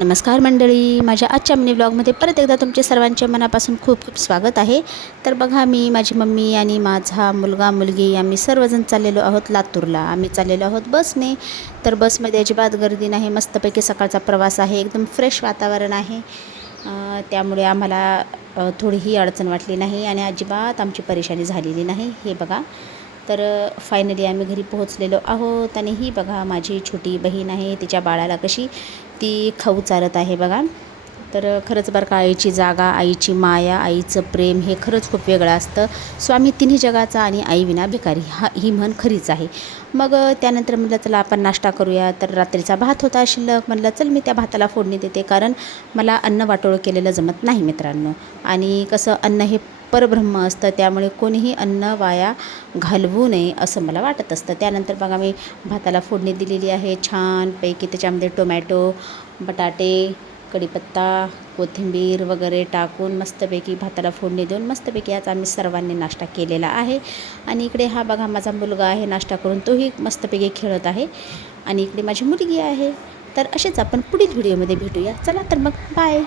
नमस्कार मंडळी, माझ्या आजच्या मिनी ब्लॉगमध्ये परत एकदा तुमचे सर्वांचे मनापासून खूप खूप स्वागत आहे. तर बघा, मी, माझी मम्मी आणि माझा मुलगा मुलगी आम्ही सर्वजण चाललेलो आहोत लातूरला. आम्ही चाललेलो आहोत बसने. तर बसमध्ये अजिबात गर्दी नाही, मस्तपैकी सकाळचा प्रवास आहे, एकदम फ्रेश वातावरण आहे. त्यामुळे आम्हाला थोडीही अडचण वाटली नाही आणि अजिबात आमची परेशानी झालेली नाही. हे बघा, तर फायनली आम्ही घरी पोहोचलेलो आहोत. आणि ही बघा माझी छोटी बहीण आहे, तिच्या बाळाला कशी ती खाऊ चारत आहे बघा. तर खरंच बरं का, आईची जागा, आईची माया, आईचं प्रेम हे खरंच खूप वेगळं असतं. स्वामी तिन्ही जगाचा आणि आई विना भिकारी, ही म्हण खरीच आहे. मग त्यानंतर म्हटलं चला आपण नाश्ता करूया. तर रात्रीचा भात होता शिल्लक, म्हटलं चल मी त्या भाताला फोडणी देते, कारण मला अन्न वाटोळं केलेलं जमत नाही मित्रांनो. आणि कसं, अन्न हे परब्रह्म असतं, त्यामुळे कोणीही अन्न वाया घालवू नये असं मला वाटत असतं. त्यानंतर बघा, मी भाताला फोडणी दिलेली आहे छानपैकी. त्याच्यामध्ये टोमॅटो, बटाटे, कढीपत्ता, कोथिंबीर वगैरे टाकून मस्तपैकी भाताला फोडणी देऊन मस्तपैकी आज आम्ही सर्वांनी नाश्ता केलेला आहे. आणि इकडे हा बघा माझा मुलगा आहे, नाश्ता करून तोही मस्तपैकी खेळत आहे. आणि इकडे माझी मुलगी आहे. तर असेच आपण पुढील व्हिडिओमध्ये भेटूया. चला तर मग बाय.